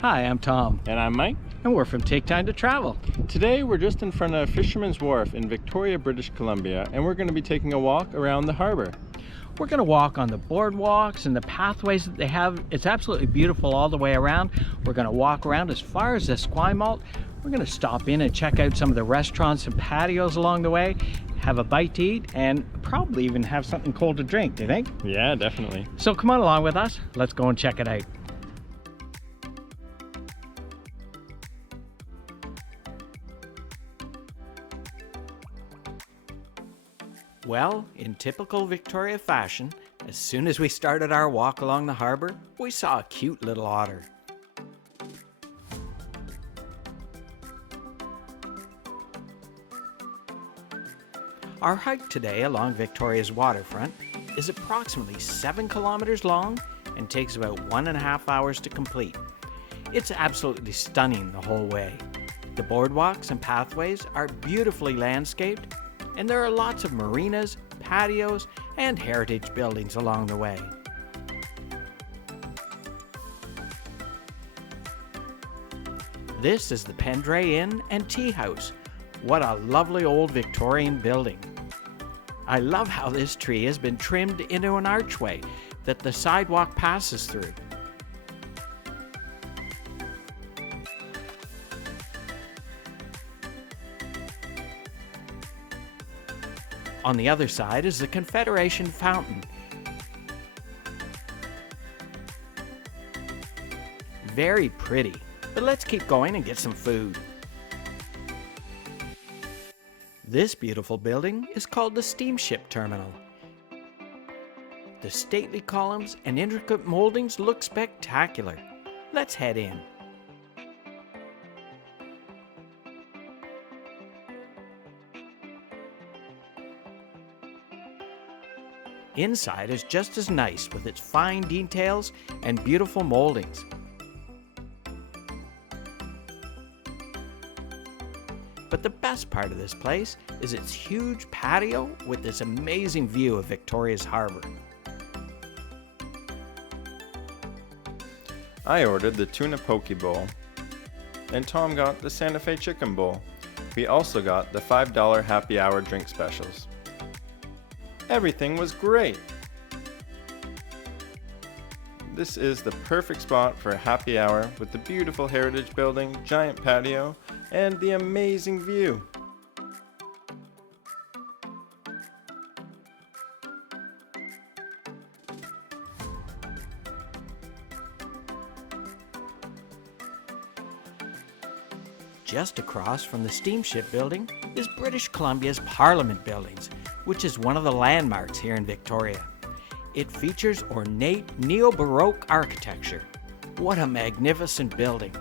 Hi, I'm Tom. And I'm Mike. And we're from Take Time to Travel. Today we're just in front of Fisherman's Wharf in Victoria, British Columbia, and we're going to be taking a walk around the harbor. We're going to walk on the boardwalks and the pathways that they have. It's absolutely beautiful all the way around. We're going to walk around as far as Esquimalt. We're going to stop in and check out some of the restaurants and patios along the way, have a bite to eat, and probably even have something cold to drink, do you think? Yeah, definitely. So come on along with us. Let's go and check it out. Well, in typical Victoria fashion, as soon as we started our walk along the harbor, we saw a cute little otter. Our hike today along Victoria's waterfront is approximately 7 kilometers long and takes about 1.5 hours to complete. It's absolutely stunning the whole way. The boardwalks and pathways are beautifully landscaped, and there are lots of marinas, patios, and heritage buildings along the way. This is the Pendray Inn and Tea House. What a lovely old Victorian building. I love how this tree has been trimmed into an archway that the sidewalk passes through. On the other side is the Confederation Fountain. Very pretty, but let's keep going and get some food. This beautiful building is called the Steamship Terminal. The stately columns and intricate moldings look spectacular. Let's head in. Inside is just as nice with its fine details and beautiful moldings. But the best part of this place is its huge patio with this amazing view of Victoria's Harbour. I ordered the tuna poke bowl, and Tom got the Santa Fe chicken bowl. We also got the $5 happy hour drink specials. Everything was great! This is the perfect spot for a happy hour with the beautiful heritage building, giant patio, and the amazing view. Just across from the Steamship Building is British Columbia's Parliament Buildings, which is one of the landmarks here in Victoria. It features ornate neo-Baroque architecture. What a magnificent building!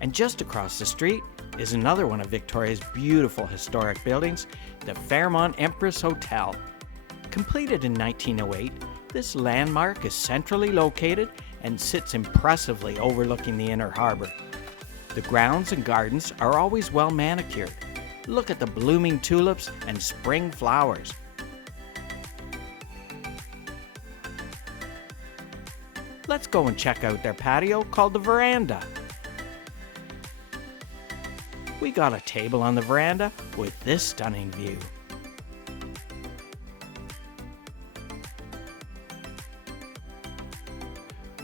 And just across the street is another one of Victoria's beautiful historic buildings, the Fairmont Empress Hotel. Completed in 1908, this landmark is centrally located and sits impressively overlooking the inner harbor. The grounds and gardens are always well manicured. Look at the blooming tulips and spring flowers. Let's go and check out their patio called the Veranda. We got a table on the veranda with this stunning view.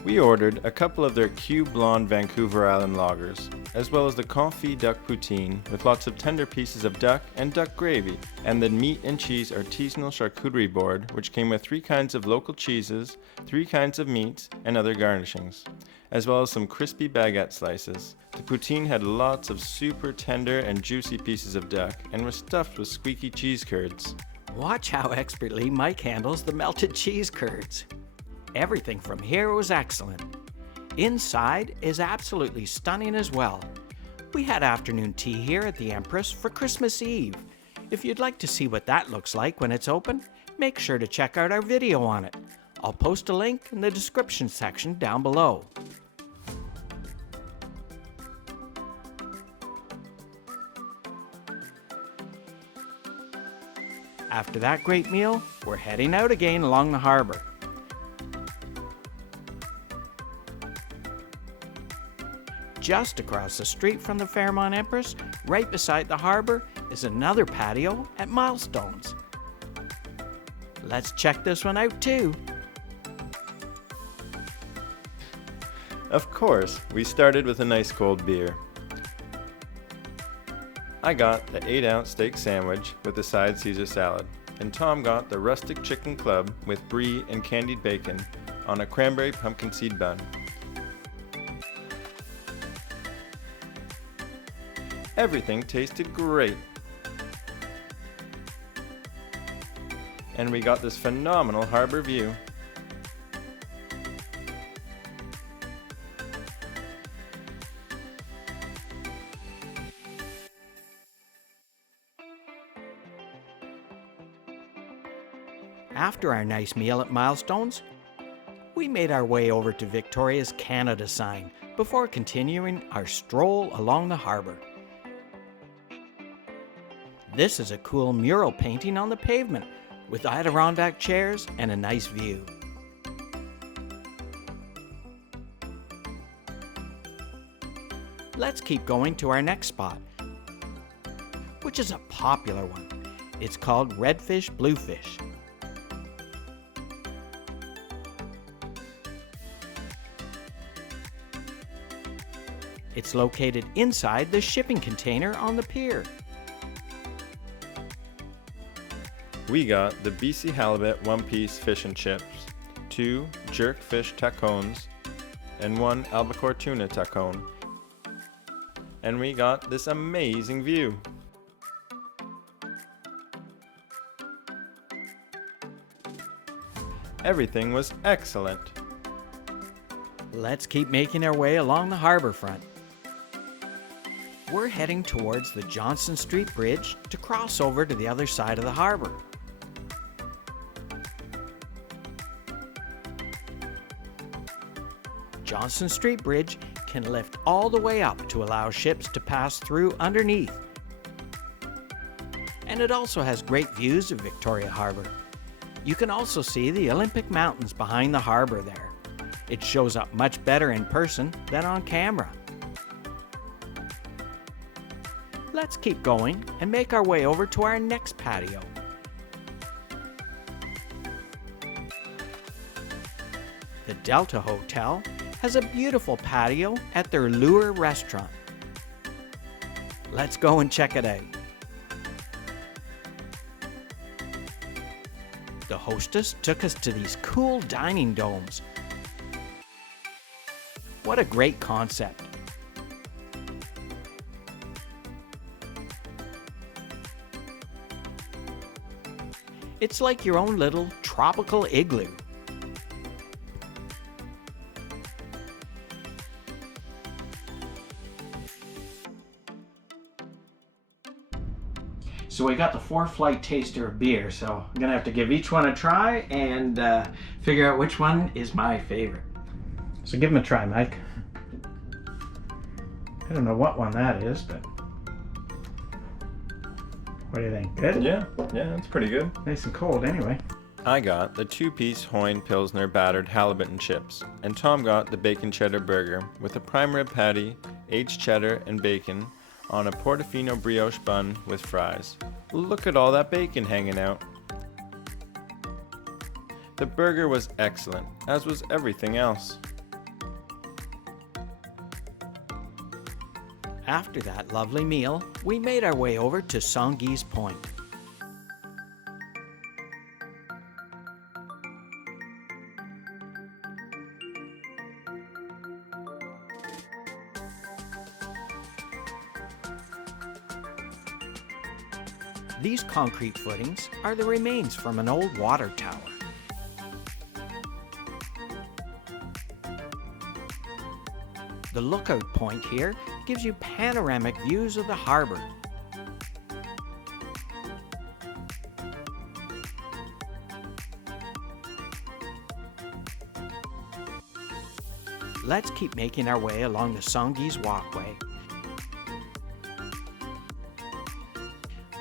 We ordered a couple of their cube blonde Vancouver Island lagers, as well as the confit duck poutine with lots of tender pieces of duck and duck gravy, and the meat and cheese artisanal charcuterie board, which came with 3 kinds of local cheeses, 3 kinds of meats, and other garnishings, as well as some crispy baguette slices. The poutine had lots of super tender and juicy pieces of duck and was stuffed with squeaky cheese curds. Watch how expertly Mike handles the melted cheese curds. Everything from here was excellent. Inside is absolutely stunning as well. We had afternoon tea here at the Empress for Christmas Eve. If you'd like to see what that looks like when it's open, make sure to check out our video on it. I'll post a link in the description section down below. After that great meal, we're heading out again along the harbor. Just across the street from the Fairmont Empress, right beside the harbor, is another patio at Milestones. Let's check this one out too. Of course, we started with a nice cold beer. I got the 8-ounce steak sandwich with a side Caesar salad, and Tom got the rustic chicken club with brie and candied bacon on a cranberry pumpkin seed bun. Everything tasted great. And we got this phenomenal harbor view. After our nice meal at Milestones, we made our way over to Victoria's Canada sign before continuing our stroll along the harbor. This is a cool mural painting on the pavement with Adirondack chairs and a nice view. Let's keep going to our next spot, which is a popular one. It's called Redfish Bluefish. It's located inside the shipping container on the pier. We got the BC Halibut one-piece fish and chips, 2 jerk fish tacones, and 1 albacore tuna tacone. And we got this amazing view. Everything was excellent. Let's keep making our way along the harbor front. We're heading towards the Johnson Street Bridge to cross over to the other side of the harbor. Johnson Street Bridge can lift all the way up to allow ships to pass through underneath. And it also has great views of Victoria Harbour. You can also see the Olympic Mountains behind the harbor there. It shows up much better in person than on camera. Let's keep going and make our way over to our next patio. The Delta Hotel has a beautiful patio at their Lure restaurant. Let's go and check it out. The hostess took us to these cool dining domes. What a great concept. It's like your own little tropical igloo. So we got the 4-flight taster of beer, so I'm gonna have to give each one a try and figure out which one is my favorite. So give them a try, Mike. I don't know what one that is, but what do you think? Good? Yeah, it's pretty good. Nice and cold anyway. I got the 2-piece Hoyne Pilsner battered halibut and chips, and Tom got the bacon cheddar burger with a prime rib patty, aged cheddar and bacon on a Portofino brioche bun with fries. Look at all that bacon hanging out. The burger was excellent, as was everything else. After that lovely meal, we made our way over to Songhees Point. These concrete footings are the remains from an old water tower. The lookout point here gives you panoramic views of the harbor. Let's keep making our way along the Songhees Walkway.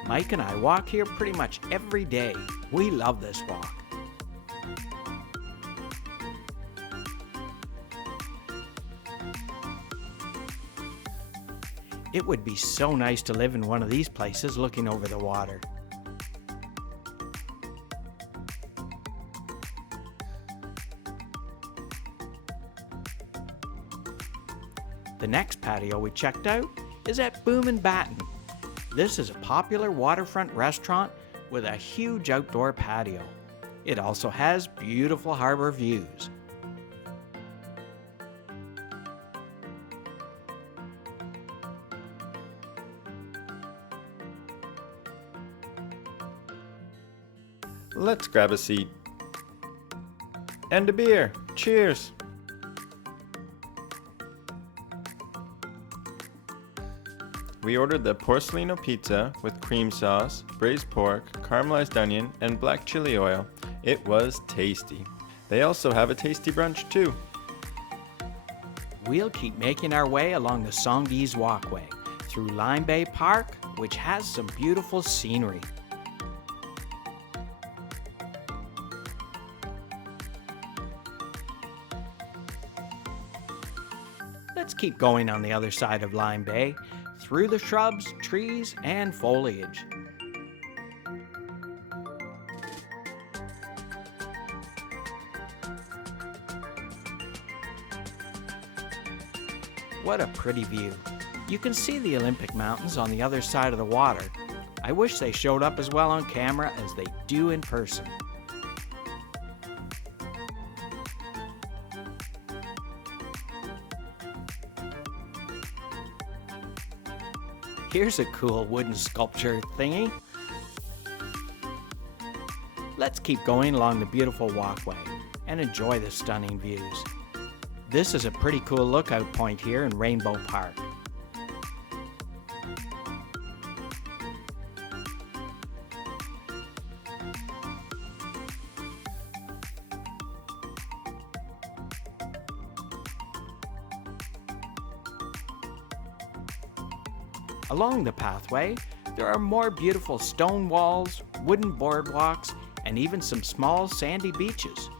Mike and I walk here pretty much every day. We love this walk. It would be so nice to live in one of these places looking over the water. The next patio we checked out is at Batten. This is a popular waterfront restaurant with a huge outdoor patio. It also has beautiful harbor views. Let's grab a seat. And a beer. Cheers! We ordered the Porcelino pizza with cream sauce, braised pork, caramelized onion, and black chili oil. It was tasty. They also have a tasty brunch too. We'll keep making our way along the Songhees Walkway through Lime Bay Park, which has some beautiful scenery. Let's keep going on the other side of Lime Bay, through the shrubs, trees, and foliage. What a pretty view. You can see the Olympic Mountains on the other side of the water. I wish they showed up as well on camera as they do in person. Here's a cool wooden sculpture thingy. Let's keep going along the beautiful walkway and enjoy the stunning views. This is a pretty cool lookout point here in Rainbow Park. Along the pathway, there are more beautiful stone walls, wooden boardwalks, and even some small sandy beaches.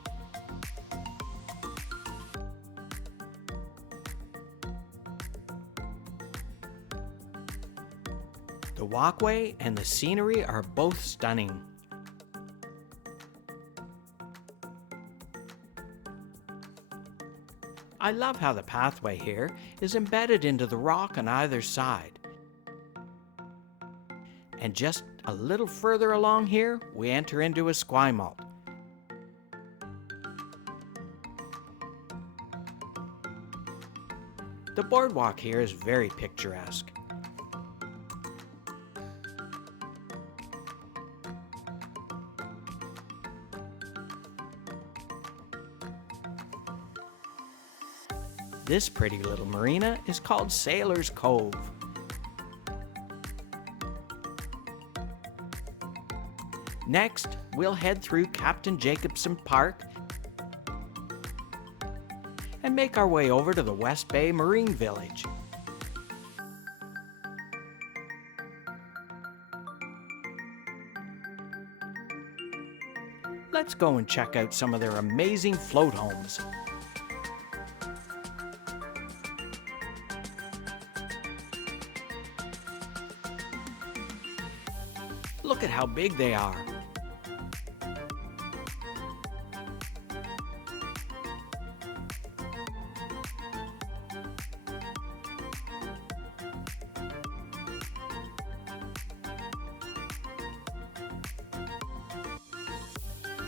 The walkway and the scenery are both stunning. I love how the pathway here is embedded into the rock on either side. And just a little further along here, we enter into Esquimalt. The boardwalk here is very picturesque. This pretty little marina is called Sailor's Cove. Next, we'll head through Captain Jacobson Park and make our way over to the Westbay Marine Village. Let's go and check out some of their amazing float homes. Look at how big they are.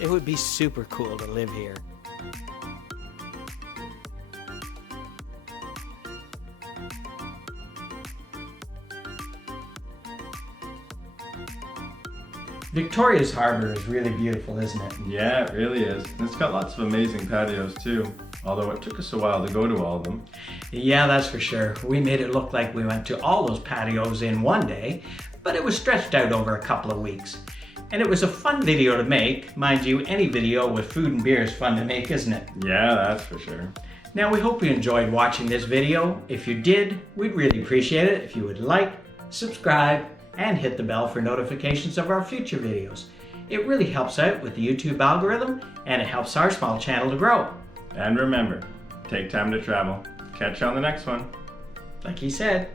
It would be super cool to live here. Victoria's Harbour is really beautiful, isn't it? Yeah, it really is. And it's got lots of amazing patios too, although it took us a while to go to all of them. Yeah, that's for sure. We made it look like we went to all those patios in one day, but it was stretched out over a couple of weeks. And it was a fun video to make. Mind you, any video with food and beer is fun to make, isn't it? Yeah, that's for sure. Now, we hope you enjoyed watching this video. If you did, we'd really appreciate it if you would like, subscribe, and hit the bell for notifications of our future videos. It really helps out with the YouTube algorithm, and it helps our small channel to grow. And remember, take time to travel. Catch you on the next one. Like he said.